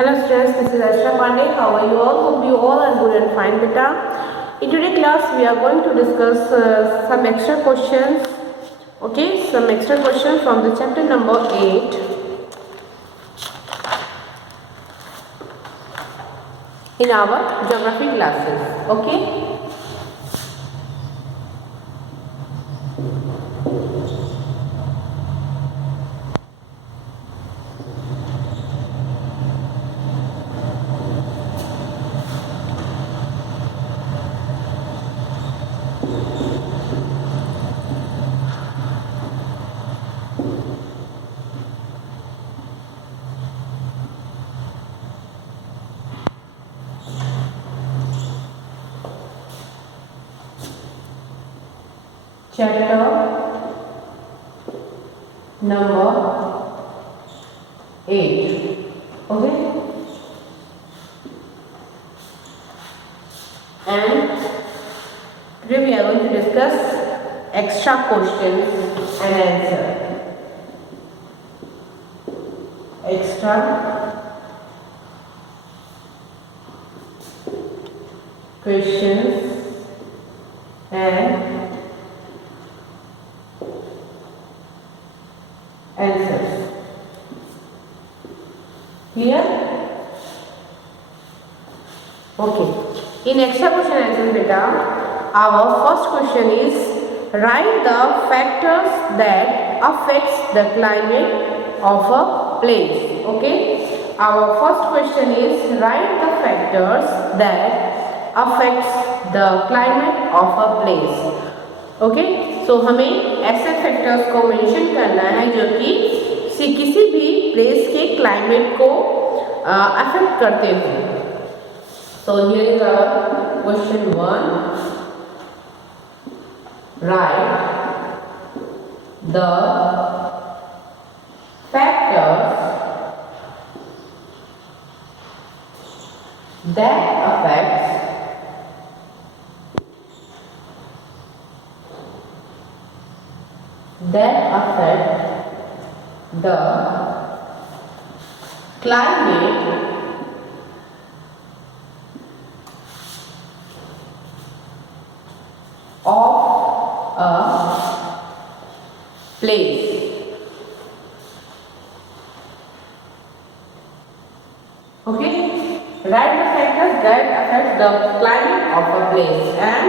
Hello students, this is Ashra Pandey. How are you all? Hope you all are good and fine, beta. In today's class, we are going to discuss some extra questions. Okay, some extra questions from the chapter number 8 in our geography classes. Okay. Chapter number 8. Okay. And today we are going to discuss extra questions and answer. Extra questions and answers. Clear? Okay. In extra question answers, beta, our first question is write the factors that affects the climate of a place. Okay. Our first question is write the factors that affects the climate of a place. Okay so हमें ऐसे factors को mention करना है जो कि किसी भी place के क्लाइमेट को अफेक्ट करते हैं. So here is our question 1. Write the factors that affects the climate of a place. Okay, write the factors that affect the climate of a place, and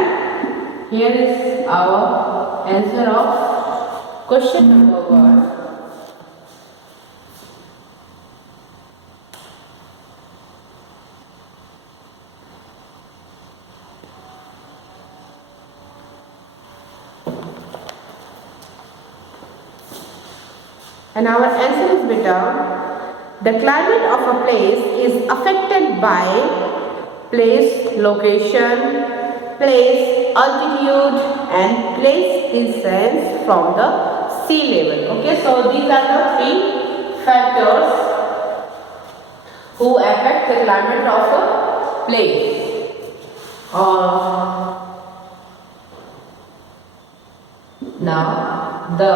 here is our answer of question number 1. And our answer is beta. The climate of a place is affected by place location, place altitude, and place distance from the sea level. Okay, so these are the 3 factors who affect the climate of a place. Now the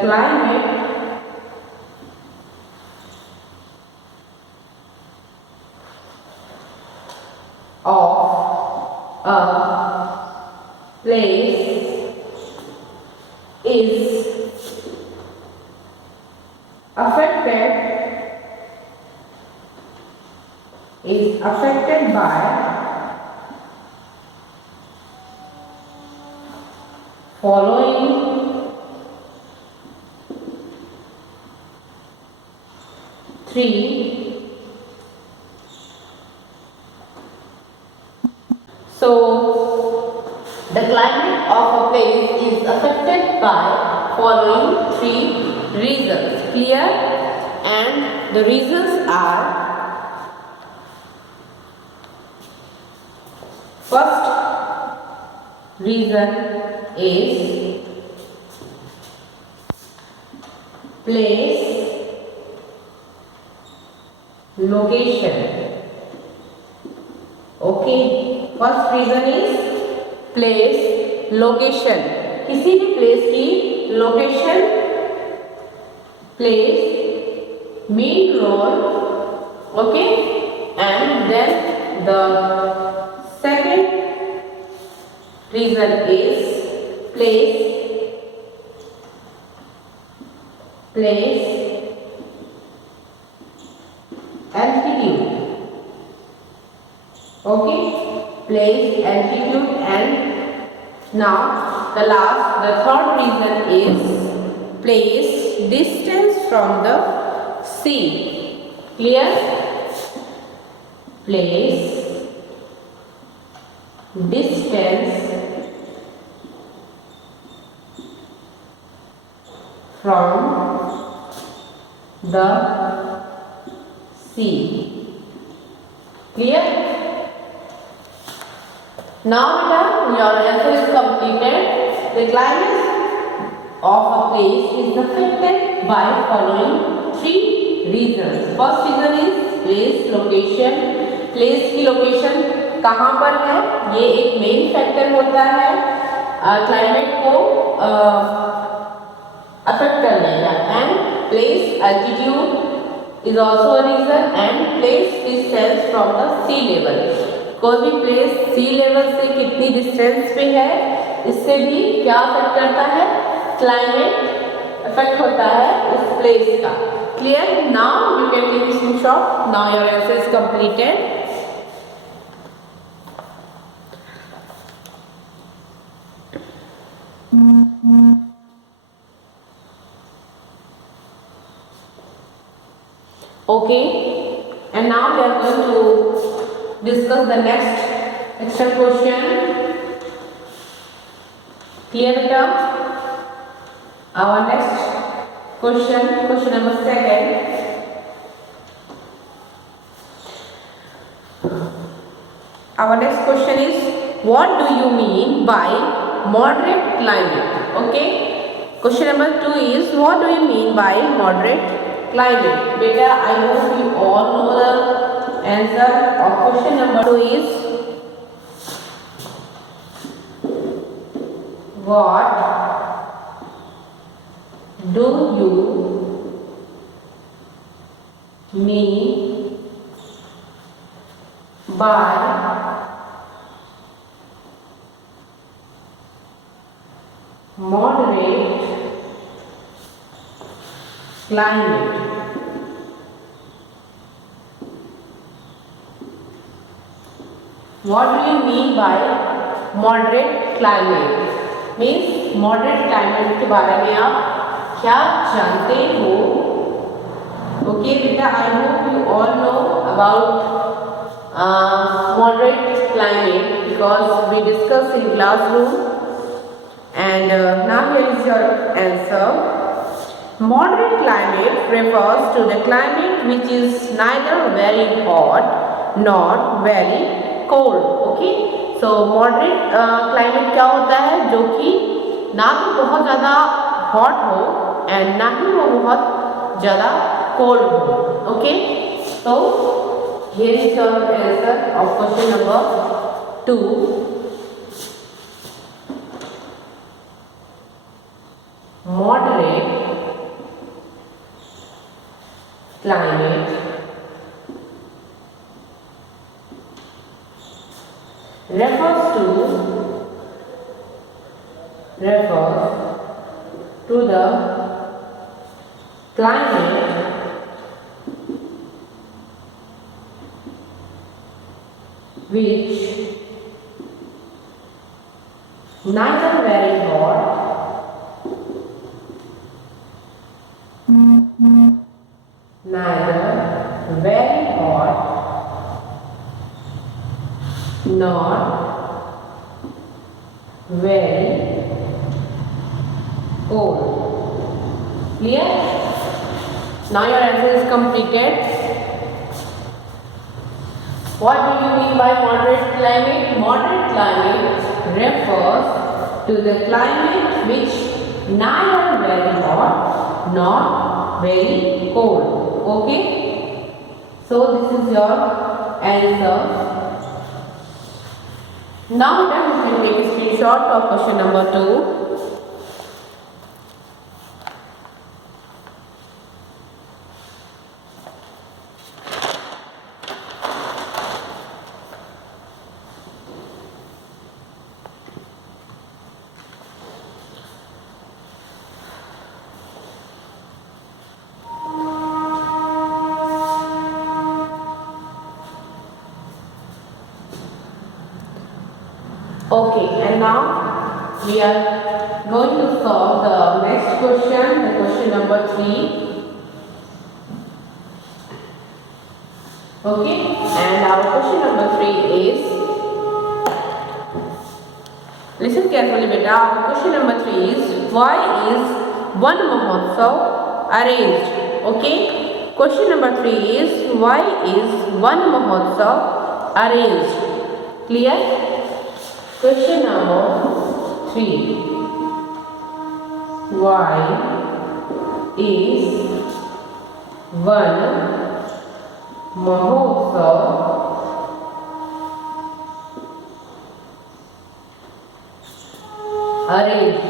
climate of a place is affected by following 3. So the climate of a place is affected by following 3 reasons. Clear? And the reasons are: first reason is place location. Okay, first reason is place location. किसी भी place की location plays main role. Okay, and then the second reason is place altitude. Okay, place altitude. And now the third reason is place distance from the sea. Clear? Place distance from the sea. Clear? Now beta, your answer is completed. The climate of a place is affected by following three reasons. First reason is place location. Place की location कहाँ पर है, ये एक main factor होता है climate को affect करने का. And place altitude is also a reason. And place distance from the sea level. कोई भी प्लेस सी लेवल से कितनी डिस्टेंस पे है, इससे भी क्या अफेक्ट करता है, क्लाइमेट अफेक्ट होता है उस प्लेस का. Clear? Now you can take screenshot. Now your answer is completed. Okay, and now we are going to discuss the next extra question. Clear beta? Our next question number 2. Our next question is, what do you mean by moderate climate? Okay, question number 2 is, what do you mean by moderate climate? Beta, I hope you all know the answer of question number 2 is, what do you mean by moderate climate? What do you mean by moderate climate? Means moderate climate के बारे में आप क्या जानते हो? Okay beta, I hope you all know about moderate climate because we discussed in classroom. And now here is your answer. Moderate climate refers to the climate which is neither very hot nor very cold. Okay, so moderate climate क्या होता है, जो कि ना तो बहुत ज़्यादा hot हो एंड ना ही वो बहुत ज़्यादा कोल्ड हो. ओके, तो here is your answer of question number 2. Moderate climate refers to the climate which neither very hot nor very cold. Clear? Now your answer is completed. What do you mean by moderate climate? Moderate climate refers to the climate which neither very hot nor very cold. Okay? So this is your answer. Now then you can take a screenshot of question number 2. Okay, and now we are going to solve the next question, the question number 3. Okay, and our question number 3 is, listen carefully beta, our question number 3 is, why is one Mahotsav arranged? Okay, question number 3 is, why is one Mahotsav arranged? Clear? Question number 3, why is one Mahotsav arranged?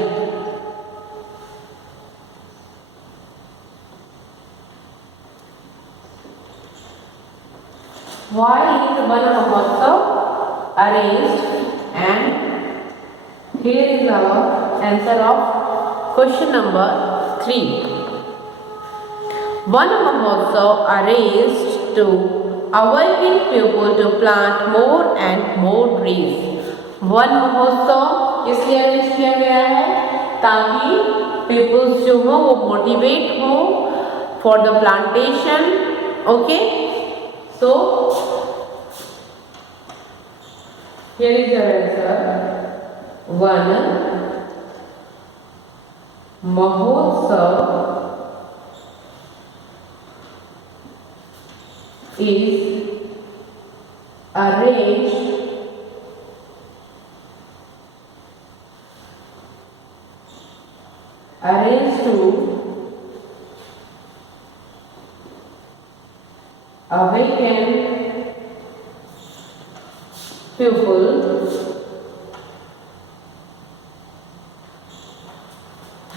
Why is one Mahotsav arranged? And here is our answer of question number 3. One Mahotsav arranged to awaken people to plant more and more trees. One महोत्सव इसलिए arrange किया गया है ताकि peoples जो हो वो motivate हो for the plantation. Okay, so here is your answer. One महोत्सव is arranged to awaken people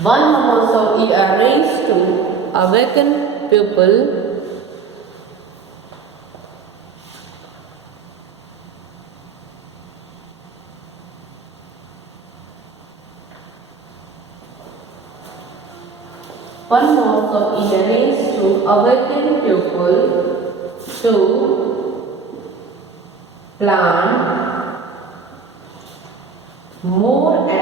one Mahotsav is arranged to awaken people one Mahotsav is arranged to awaken people to plant more and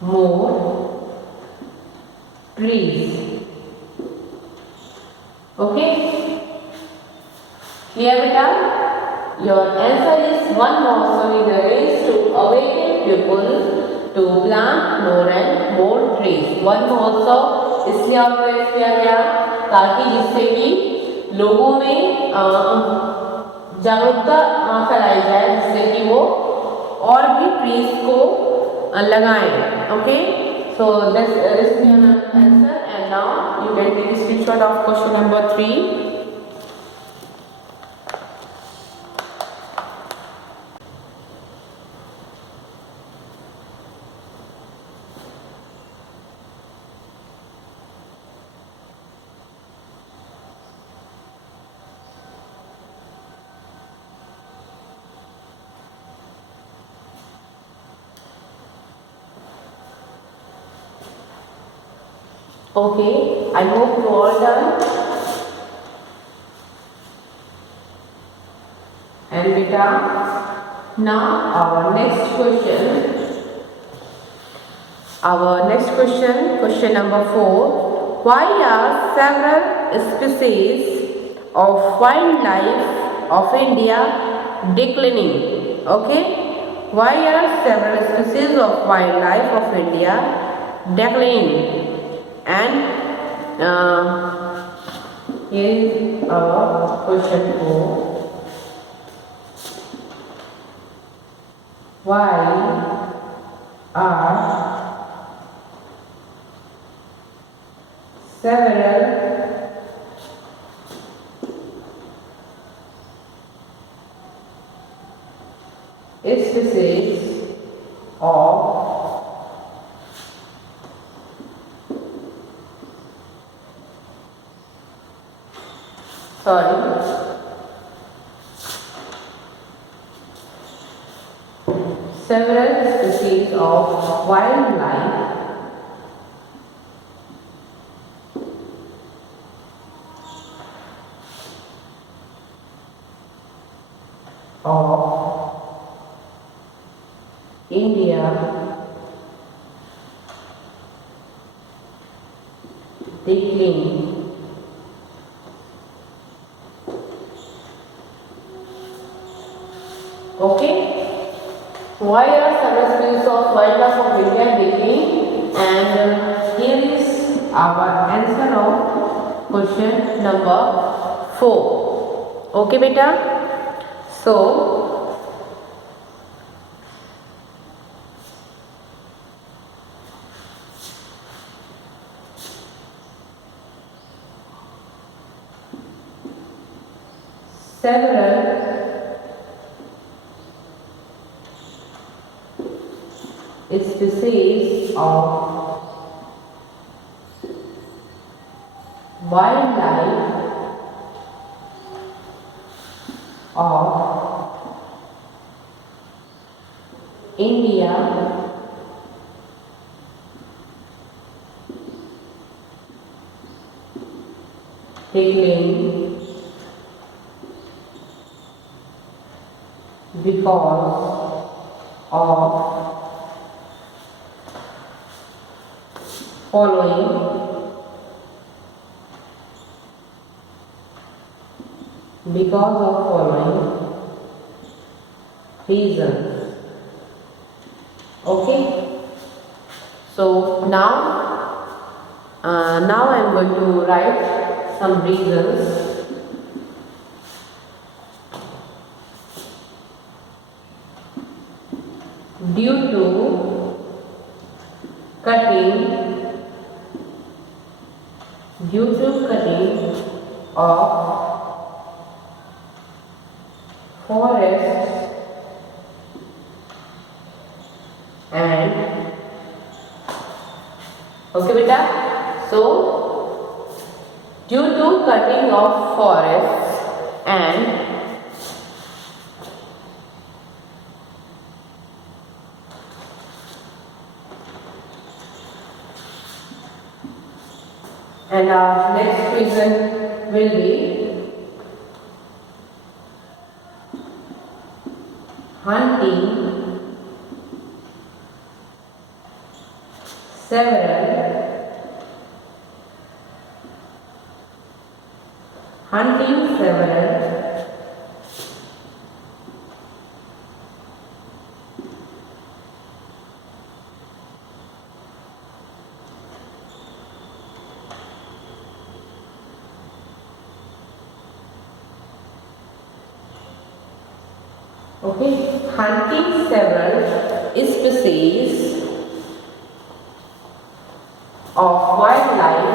more trees. Okay, clear beta? Your answer is one Mahotsav is arranged to awaken people to plant more and more trees. One Mahotsav इसलिए organise किया गया ताकि जिससे कि लोगों में जागरूकता फैलाई जाए, जिससे कि वो और भी ट्रीज को लगाएं. Okay, so this is your answer and now you can take a screenshot of question number 3. Okay, I hope you all done. And beta, now our next question, question number 4. Why are several species of wildlife of India declining? Okay, why are several species of wildlife of India declining? And here is our question 4. Why are several species of several species of wildlife India decline. Okay. Why are some species of wildlife of India declining? And here is our answer of question number 4. Okay, beta. So several species of wildlife of India decline because of following reasons. Okay. So now I am going to write some reasons. Due to cutting of forests and okay beta, so due to cutting of forests and our next reason will be hunting several hunting several species of wildlife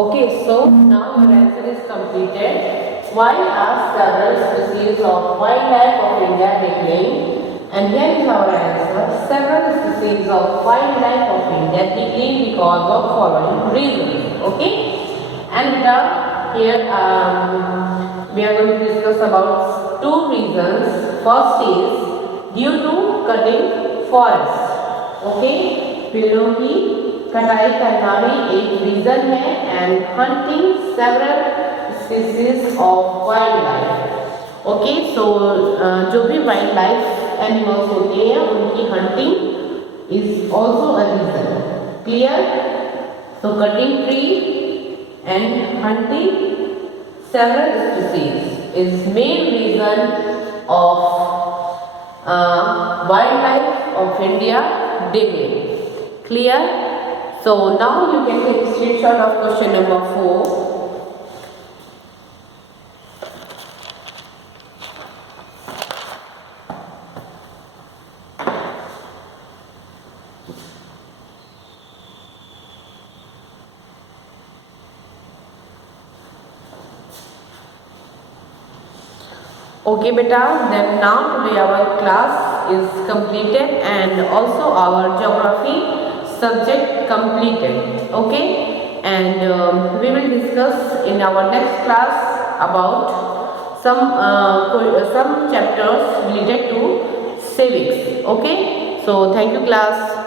Okay, so now your answer is completed. Why are several species of wildlife of India declining? And here is our answer. Several species of wildlife of India decline because of following reasons. Okay, and here we are going to discuss about two reasons. First is due to cutting forest. Okay, पेड़ों की कटाई करना भी एक reason है and hunting several species of wildlife. Okay, so जो भी wildlife animals होते हैं उनकी hunting is also a reason. Clear? So cutting tree and hunting several species is main reason of wildlife of India decline. Clear? So now you can take a screenshot of question number 4. Okay beta, then now today our class is completed and also our geography subject completed. Okay, and we will discuss in our next class about some chapters related to civics. Okay, so thank you class.